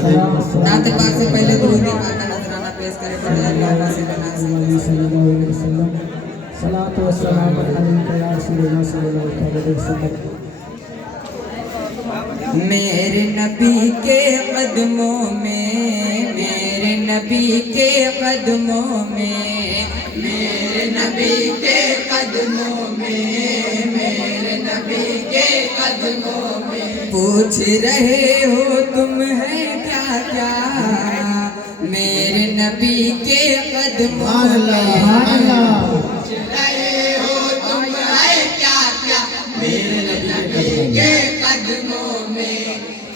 नात पाक से पहले दुरूद पाक का नजराना पेश करें। सलातो वस्सलाम अलैका या रसूलल्लाह सल्लल्लाहु अलैहि वसल्लम। मेरे नबी के कदमों में, मेरे नबी के कदमों में, मेरे नबी के कदमों में, मेरे नबी के कदमों में पूछ रहे हो तुम है क्या क्या, मेरे नबी के कदमों में पूछ रहे हो तुम है क्या क्या, मेरे नबी के कदमों में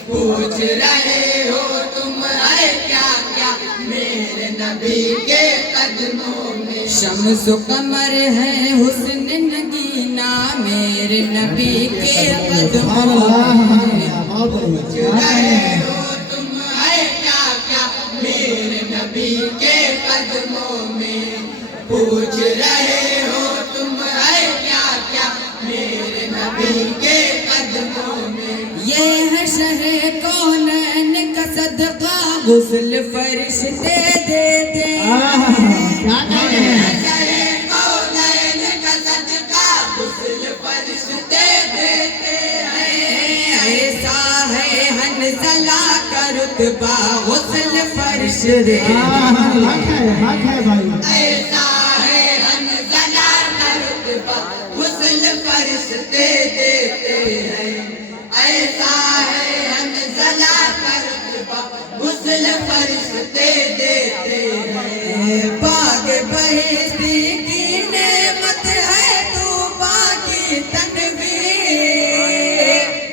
पूछ रहे हो तुम है क्या क्या, मेरे नबी के कदमों में शम्स कमर है हुस्न नगीना, मेरे नबी के कदमों में पूछ रहे हो तुम है क्या क्या, मेरे नबी के कदमों में पूछ रहे हो तुम है क्या क्या, मेरे नबी के कदमों में ये है शहे कौनैन का सदका, गुस्ल फरिश्ते देते ऐसा है हनज़ला का रुतबा गुस्ल फरिश्ते, ऐसा है हनज़ला का रुतबा गुस्ल फरिश्ते देते हैं, ऐसा है हनज़ला का रुतबा गुस्ल फरिश्ते देते हैं। बाग बहिश्ती की नेमत है तू बाकी तनवीर,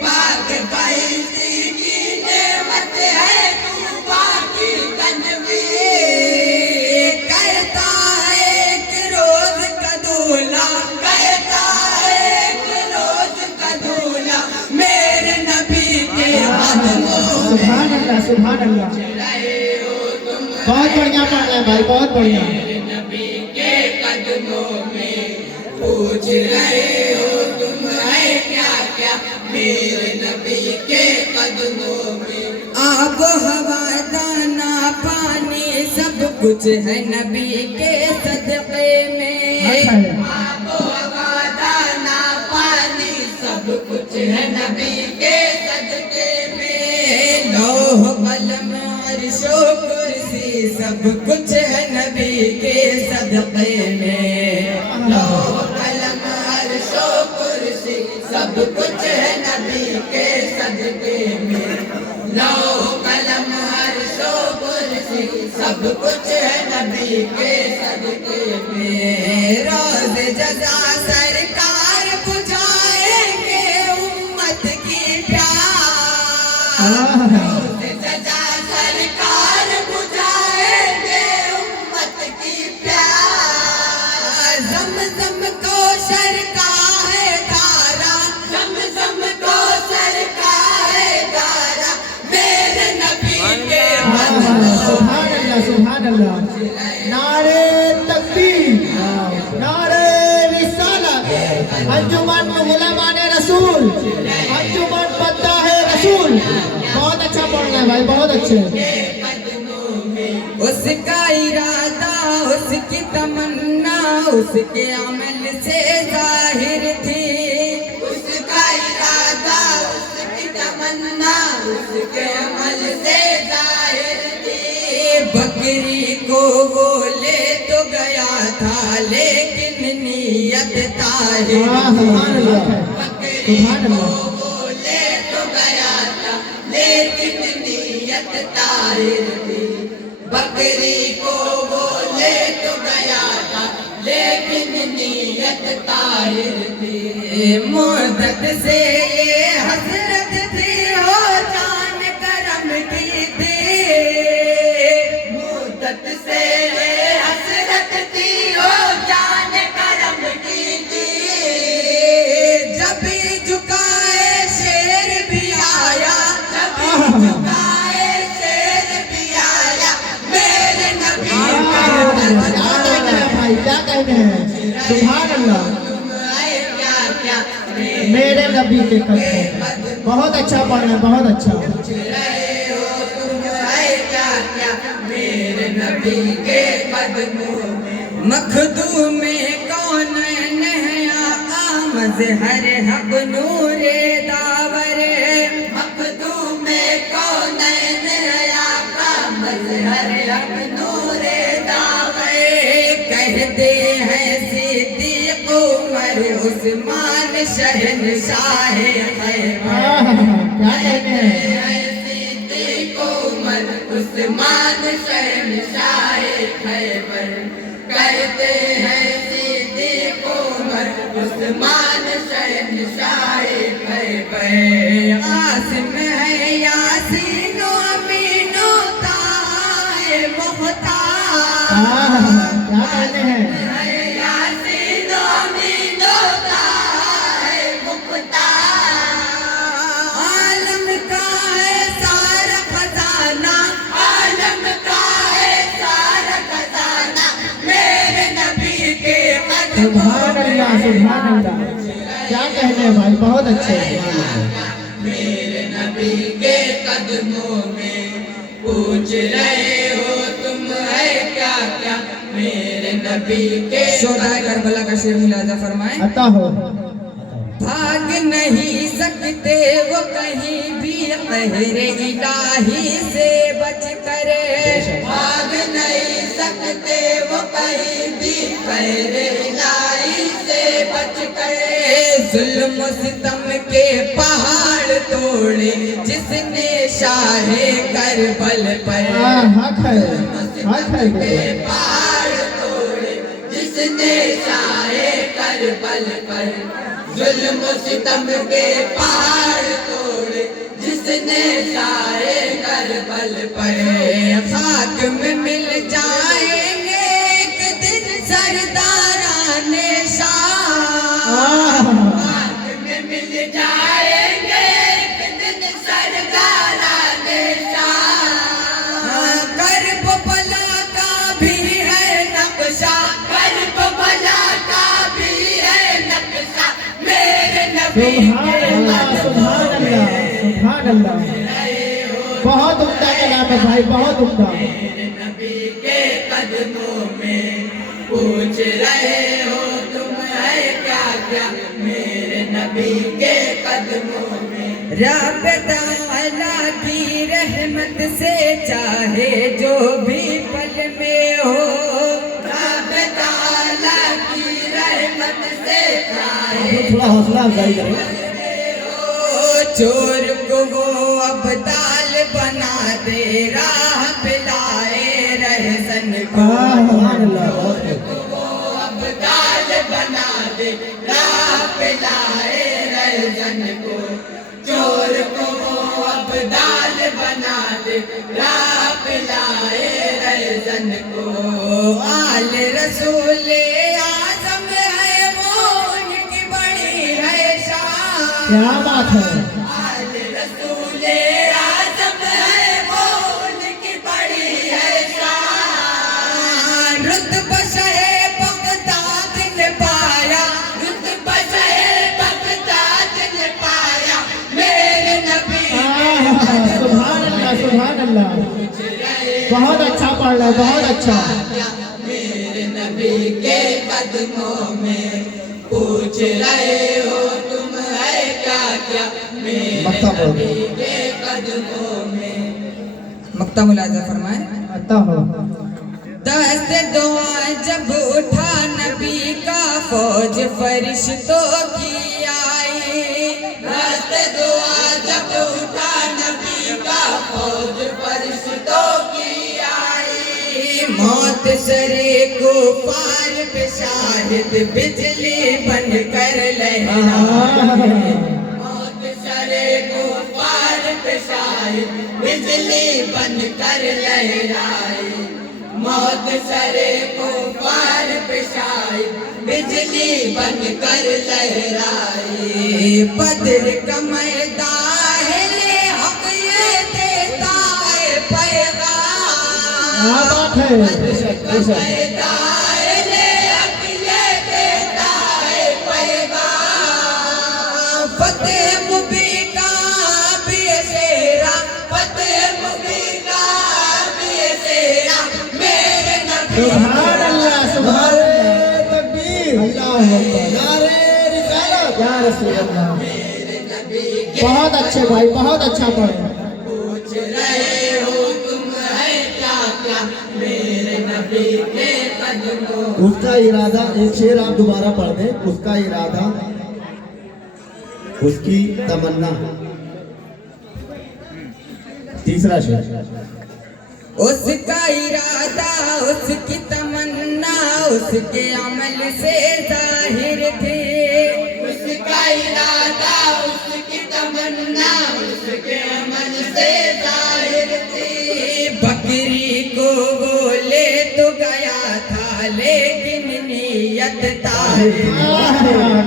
बाग बहिश्ती की नेमत है तू बाकी तनवीर, कहता है एक रोज का दूल्हा, कहता है एक रोज का दूल्हा, मेरे नबी के कदमों में सुभान अल्लाह सुभान अल्लाह। बहुत बढ़िया पढ़ रहे हैं भाई, बहुत बढ़िया। मेरे नबी के कदमों में पूछ रहे हो तुम है क्या क्या, मेरे नबी के कदमों में आब हवा दाना पानी सब कुछ है नबी के सदक़े में, आब हवा दाना पानी सब कुछ है नबी के सदक़े में, लौह कलम अर्शो कुर्सी सब कुछ है नबी के सदक़े में, लौह कलम अर्शो कुर्सी सब कुछ है नबी के सदक़े में, लौह कलम अर्शो कुर्सी सब कुछ है नबी के सदक़े में। रोज़ जज़ा सरकार बुझाएंगे उम्मत की प्यास, रोज़ जज़ा सरकार बुझाएंगे उम्मत की प्यास, ज़मज़म को सरका है धारा, ज़मज़म को सरका है धारा, मेरे नबी के सुभान अल्लाह सुभान अल्लाह। नारे तकबीर, नारे रिसालत, अंजुमन उलमाए रसूल, अंजुमन बंदा है रसूल। बहुत अच्छा पढ़ना है भाई, बहुत अच्छे। उसका इरादा उसकी तमन्ना उसके अमल से जाहिर थी, उसका इरादा उसकी तमन्ना उसके अमल से जाहिर थी, बकरी को वो ले तो गया था लेकिन नियत ताहिर, बकरी को वो ले तो गया था लेकिन नियत ताहिर थी, बकरी को वो ले तो गया था लेकिन नियत ताहिर थी, मुद्दत से ये हसरत थी हो जान करम की थी, मुद्दत से ये हसरत थी हो जान करम की थी, जब भी झुकाए शेर भी आया, जब भी झुकाए शेर भी आया, मेरे नबी भाई क्या कहने हैं। सुभान अल्लाह। मेरे नबी के कदम। बहुत अच्छा पढ़ना है, बहुत अच्छा। नबी के कदमों में मखदूम में कौन है आका मज़हर हक नूरे दावरे मखदूम में कौन है आका मज़हर हक नूरे दावरे कहते हैं सिद्दीक़ उमर उस्मान शहंशाह खैबर कहते हैं सिद्दीक़ उमर उस्मान शहंशाह खैबर कहते हैं सिद्दीक़ उमर उस्मान शहंशाह खैबर आसिम है यासीन अमीनो ताए मुख्तार क्या कहते हैं यासीन अमीनो ताए मुख्तार आलम का है सारा खजाना आलम का है सारा खजाना मेरे नबी के सुभान अल्लाह सुभान अल्लाह। क्या कहने हैं भाई, बहुत अच्छे। मेरे नबी के कदमों में पूछ रहे हो तुम है क्या क्या मेरे नबी के शोहदाए करबला का शेर मुलाजा फरमाए। अता हो भाग नहीं सकते वो कहीं भी कहरे इलाही से बच करे भाग नहीं सकते वो कहीं भी कहरे इलाही से बच करे जुल्म सितम के पहाड़ तोड़े जिसने शाहे करबल पर हक है के पहाड़ तोड़े जिसने शाहे करबल पर जुल्म सितम के पहाड़ तोड़े जिसने शाहे करबल पर खाक में मिल जाएंगे एक दिन सरदाराने शाह खाक में मिल जाएंगे एक दिन सरदाराने शाह करबला का भी है नक्शा करबला का भी है नक्शा मेरे नबी सुभान अल्लाह सुभान अल्लाह। बहुत उम्दा कलाम है भाई, बहुत उम्दा। मेरे नबी के कदमों में पूछ रहे हो तुम है क्या क्या मेरे नबी के कदमों में रब तआला की रहमत से चाहे जो भी पल में हो रब तआला की रहमत से चाहे थोड़ा हौसला अफजाई करें। चोर को वो अब दाल बना दे राह पे लाए रहसन को सुभान अल्लाह। वो अब दाल बना दे राह पे लाए रहसन को चोर को वो अब दाल बना दे राह पे लाए रहसन को आल रसूल आजम है वो उनकी बड़ी है शान क्या बात है। रसूले आज़म है वो उनकी बड़ी है शान रुतबा शहे बगदाद ने पाया रुतबा शहे बगदाद ने पाया मेरे नबी सुभान अल्लाह सुभान अल्लाह। बहुत अच्छा पढ़ रहा है, बहुत अच्छा। मेरे नबी के कदमों में पूछ रहे हो तुम है क्या क्या मेरे नबी के कदमों में मक्ता मुलाजा फरमाए। अता हो दस्त दुआ जब उठा नबी का फौज फरिश्तों की आई दस्त दुआ जब उठा नबी का फौज फरिश्तों की आई मौत सरे को पार पे शाहिद बिजली बन कर लहराए मौत सरे को पार पे शाहिद बिजली बन कर लहराए मौत सरे को पार पे शाहिद बिजली बन कर लहराए बद्र का मैदान ले हक ये देता है पैगाम क्या बात है। बेशक बेशक। मैदान ले हक ये देता है पैगाम फतेह मुबीन का भी शेरा फतेह मुबीन का भी शेरा मेरे सुभान अल्लाह सुभान अल्लाह तकबीर अल्लाहू अकबर नारे रिसालत या रसूल अल्लाह। बहुत अच्छे भाई बहुत अच्छा पढ़े। पूछ रहे हो तुम है क्या क्या मेरे नबी के कदमों। उसका इरादा, एक शेर आप दोबारा पढ़ दें। उसका इरादा, उसकी तमन्ना। तीसरा शेर। उसका इरादा उसकी तमन्ना उसके अमल से जाहिर थे। उसका इरादा उसकी तमन्ना उसके अमल से जाहिर थे। बकरी को वो ले तो गया था लेकिन नियत ताहिर।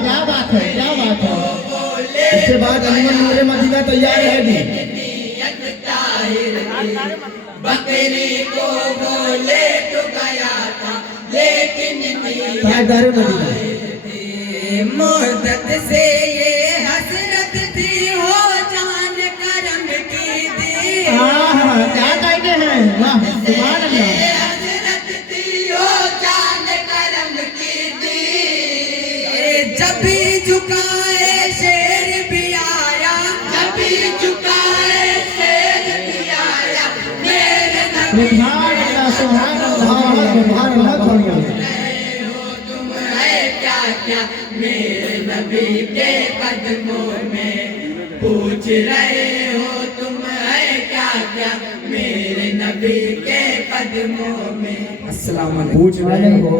क्या बात है क्या बात है। इसके बाद अनवर नूरे मदीना तैयार रहेगी। बकरी को बोले तो गया था लेकिन ताजदार मदीना। मोहब्बत से ये हसरत थी हो जान करम की दी। क्या कहते हैं, वाह सुभान अल्लाह। हसरत थी हो जान करम की दी। जब भी झुकाए शेर भी आया जब भी झुकाए शेर भी आया मेरे नबी सुभान अल्लाह सुभान अल्लाह सुभान अल्लाह। तुम है क्या क्या मेरे नबी के कदमों में। पूछ रहे हो तुम है क्या क्या मेरे नबी के कदमों में। अस्सलाम वालेकुम। पूछ रहे हो